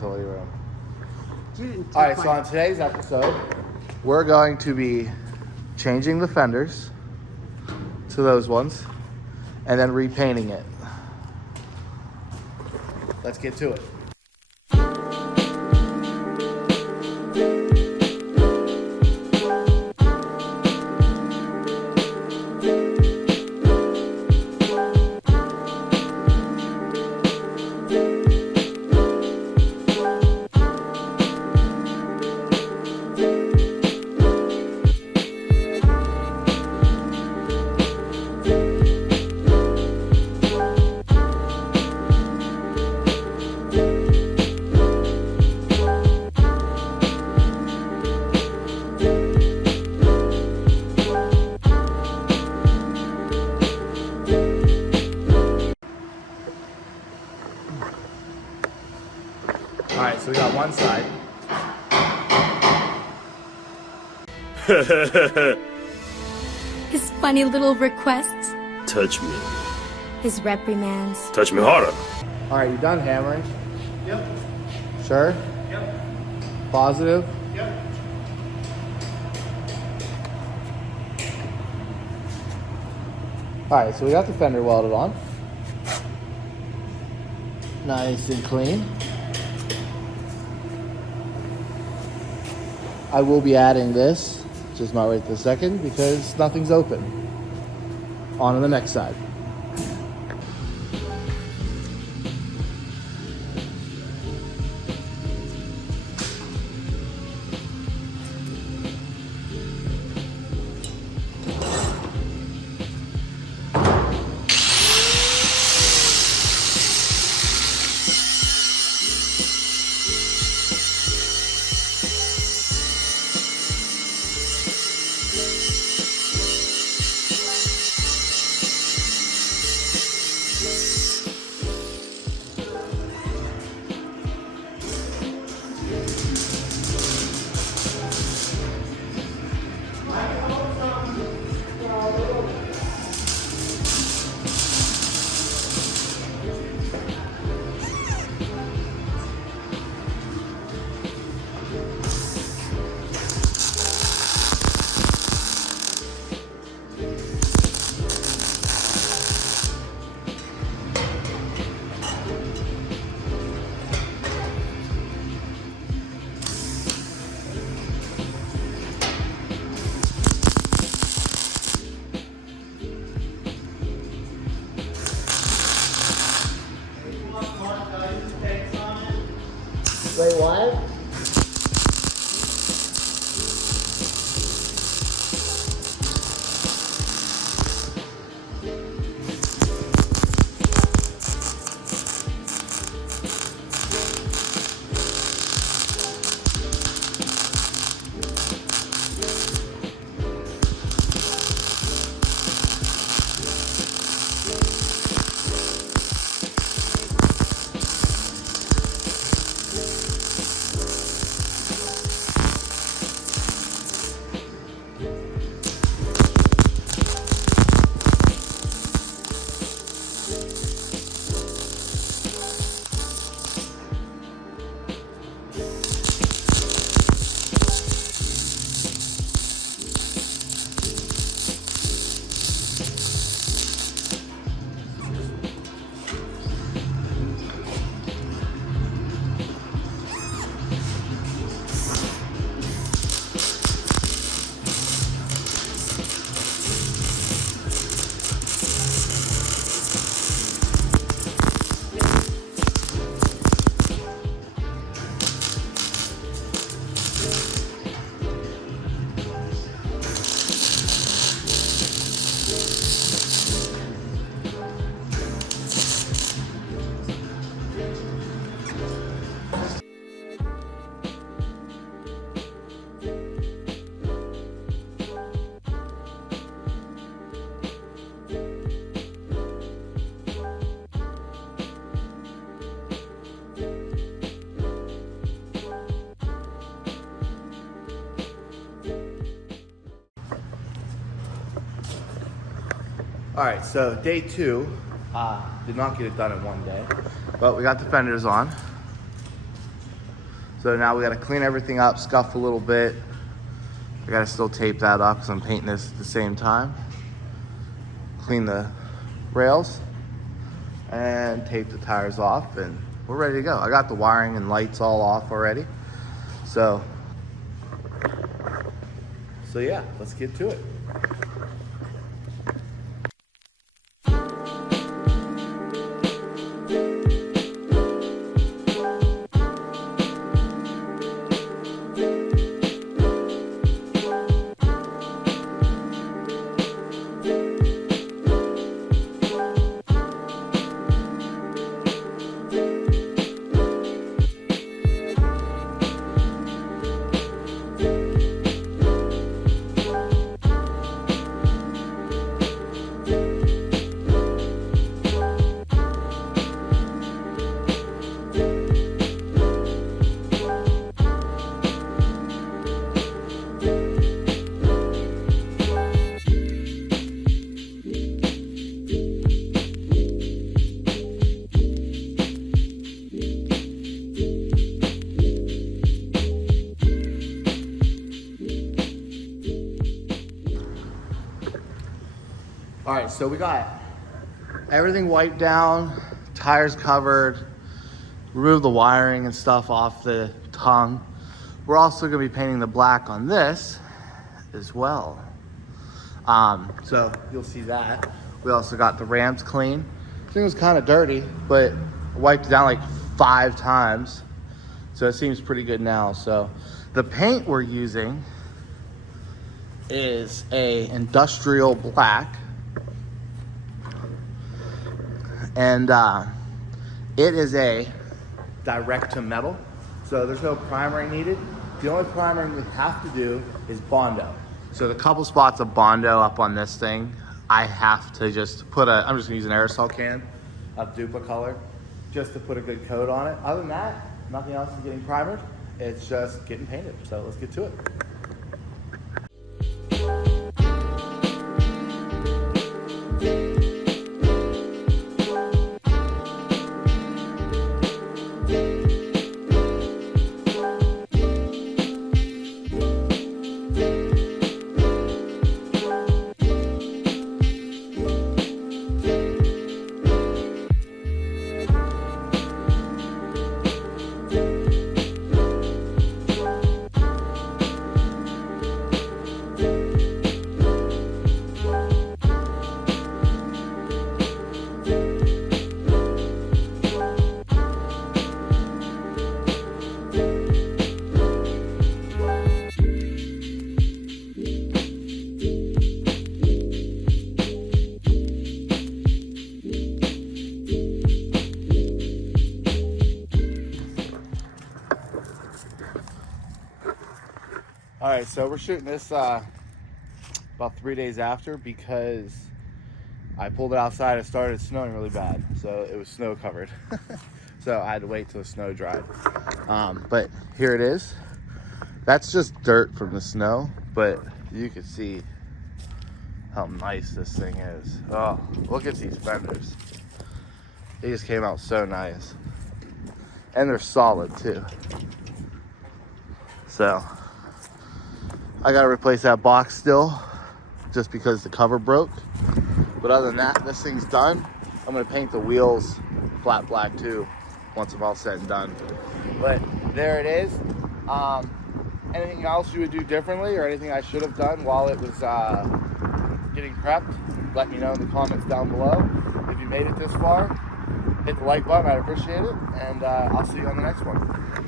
utility room. You didn't All right, take so on today's episode, we're going to be changing the fenders to those ones and then repainting it. Let's get to it. All right, so we got one side. His funny little requests. Touch me. His reprimands. Touch me harder. All right, you done hammering? Yep. Sure? Yep. Positive? Yep. All right, so we got the fender welded on. Nice and clean. I will be adding this, just not right this second, because nothing's open. On to the next side. Wait, what? All right, so day two, did not get it done in one day, but we got the fenders on. So now we gotta clean everything up, scuff a little bit. I gotta still tape that up because I'm painting this at the same time. Clean the rails and tape the tires off, and we're ready to go. I got the wiring and lights all off already. So yeah, let's get to it. All right, so we got everything wiped down, tires covered, removed the wiring and stuff off the tongue. We're also gonna be painting the black on this as well. So you'll see that. We also got the ramps clean. This thing was kind of dirty, but I wiped it down like 5 times. So it seems pretty good now. So the paint we're using is a industrial black. And it is a direct to metal, so there's no primering needed. The only primering we have to do is Bondo. So the couple spots of Bondo up on this thing, I have to just put I'm just gonna use an aerosol can of Duplicolor just to put a good coat on it. Other than that, nothing else is getting primered. It's just getting painted. So let's get to it. All right, so we're shooting this about 3 days after because I pulled it outside. It started snowing really bad, so it was snow covered. So I had to wait till the snow dried. But here it is. That's just dirt from the snow, but you can see how nice this thing is. Oh, look at these fenders. They just came out so nice. And they're solid too. So I gotta replace that box still just because the cover broke. But other than that, this thing's done. I'm gonna paint the wheels flat black too once I'm all said and done. But there it is. Anything else you would do differently or anything I should have done while it was getting prepped, let me know in the comments down below. If you made it this far, hit the like button, I'd appreciate it. And I'll see you on the next one.